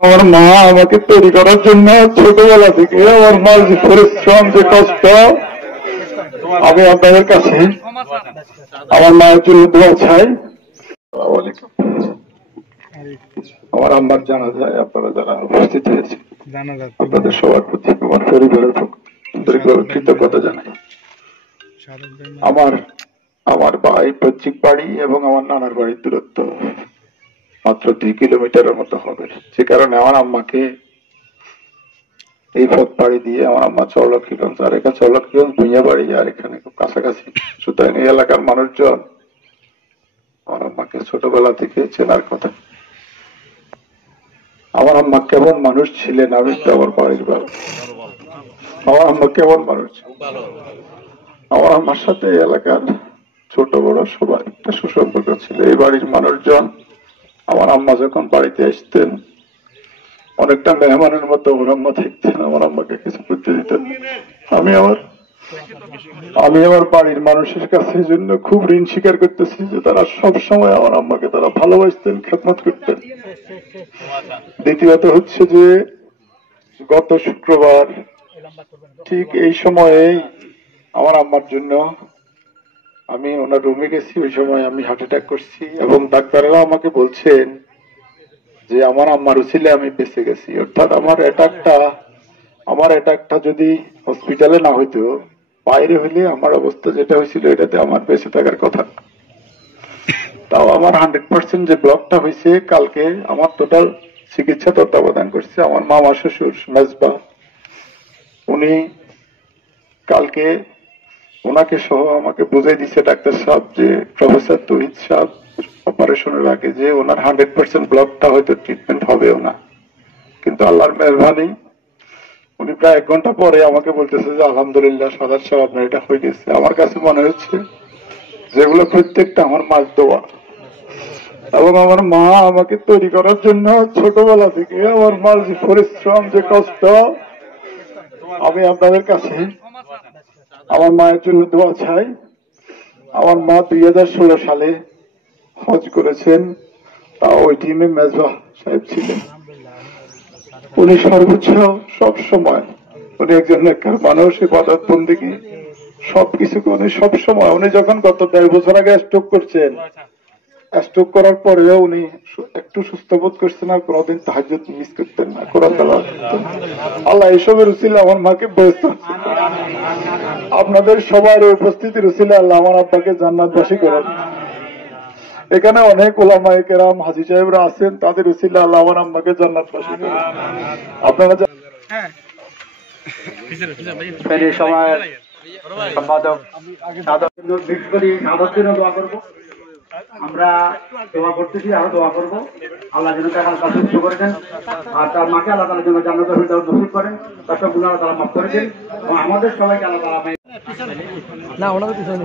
আমার মা আমাকে তৈরি করার জন্য ছোটবেলা থেকে আমার মার যে পরিশ্রম, যে কষ্ট, আমি আপনাদের কাছে আমার মায়ের জন্য দোয়া চাই। আমার আম্মার জানাজায় আপনারা যারা উপস্থিত হয়েছে, আপনাদের সবার প্রতি আমার পরিবারের কৃতজ্ঞতা জানাই। আমার আমার পৈতৃক বাড়ি এবং আমার নানার বাড়ির দূরত্ব মাত্র 2 কিলোমিটারের মতো হবে। সে কারণে আমার আম্মাকে এই পথ পাড়ি দিয়ে আমার আম্মা চৌলক্ষ্মীগঞ্জ, আর এখানে চৌলক্ষ্মীগঞ্জ ভুঁইয়া বাড়ি, আর এখানে খুব কাছাকাছি। সুতরাং এই এলাকার মানুষজন আমার আম্মাকে ছোটবেলা থেকে চেনার কথা। আমার আম্মা কেমন মানুষ ছিলেন আমি তো আমার বাড়ির বাড়ি। আমার আম্মা কেমন মানুষ, আমার আম্মার সাথে এলাকার ছোট বড় সবার একটা সুসম্পর্ক ছিল। এই বাড়ির মানুষজন আমার আম্মা যখন বাড়িতে আসতেন অনেকটা মেহমানের মতো ওর আম্মা দেখতেন, আমার আম্মাকে কিছু করতে দিতেন। আমি আমার বাড়ির মানুষের কাছে জন্য খুব ঋণ স্বীকার করতেছি যে তারা সব সময় আমার আম্মাকে তারা ভালোবাসতেন, খেদমত করতেন। দ্বিতীয়ত হচ্ছে যে গত শুক্রবার ঠিক এই সময়ে আমার আম্মার জন্য আমি ওনার রুমে গেছি। ওই সময় আমি হার্ট অ্যাটাক করছি এবং ডাক্তাররা আমাকে বলছেন যে আমার আম্মার উসিলে আমি বেঁচে গেছি। অর্থাৎ আমার অ্যাটাকটা যদি হসপিটালে না হইতো, বাইরে হইলে আমার অবস্থা যেটা হয়েছিল এটাতে আমার বেঁচে থাকার কথা। তাও আমার 100% যে ব্লকটা হয়েছে কালকে, আমার টোটাল চিকিৎসা তত্ত্বাবধান করছে আমার মামা শ্বশুর মেজবা। উনি কালকে ওনাকে সহ আমাকে বুঝাই দিচ্ছে ডাক্তার সাহেব যে প্রফেসর তহিদ সাহেব অপারেশনের আগে যে ওনার 100% ব্লকটা হয়তো ট্রিটমেন্ট হবেও না, কিন্তু আল্লাহর মেহরবানি উনি প্রায় 1 ঘন্টা পরে আমাকে বলতেছে যে আলহামদুলিল্লাহ সাদাত সাহেব আপনার এটা হয়ে গেছে। আমার কাছে মনে হচ্ছে যেগুলো প্রত্যেকটা আমার মার দোয়া এবং আমার মা আমাকে তৈরি করার জন্য ছোটবেলা থেকে আমার মার যে পরিশ্রম, যে কষ্ট, আমি আপনাদের কাছে আমার মায়ের জন্য দোয়া চাই। আমার মা 2016 সালে হজ করেছেন, তা ওই টিমে মেজবা সাহেব ছিলেন। উনি সর্বোচ্চ সব সময়, উনি একজন নেককার মানুষ, ইবাদত বন্দেগী সবকিছুকে উনি সবসময়, উনি যখন গত 1.5 বছর আগে স্ট্রোক করছেন, স্ট্রোক করার পরেও উনি একটু সুস্থ বোধ করছেন আর কোনোদিন তাহাজ্জুদ মিস করতেন না, কোরআন তেলাওয়াত করতেন। আল্লাহ এসবের উসিলে আমার মাকে ব্যস্ত, আপনাদের সবার উপস্থিতির উসিলে আল্লাহ আমার আব্বাকে জান্নাতবাসী করেন। এখানে অনেক উলামায়ে কেরাম, হাজী সাহেবরা আছেন, তাদের উসিলে আল্লাহ আমার আম্মাকে জান্নাতবাসী করেন। আপনারা আমরা দোয়া করতেছি, আরো দোয়া করবো আল্লাহ যেন তার কাছে করেছেন, আর তার মাকে আল্লাহ তাআলা যেন জান্নাতুল ফিরদাউস নসিব করেন, তার সব গুনাহ আল্লাহ তাআলা মাফ করে দেন এবং আমাদের সবাইকে আল্লাহ তাআলা না ওনাদের পিছনে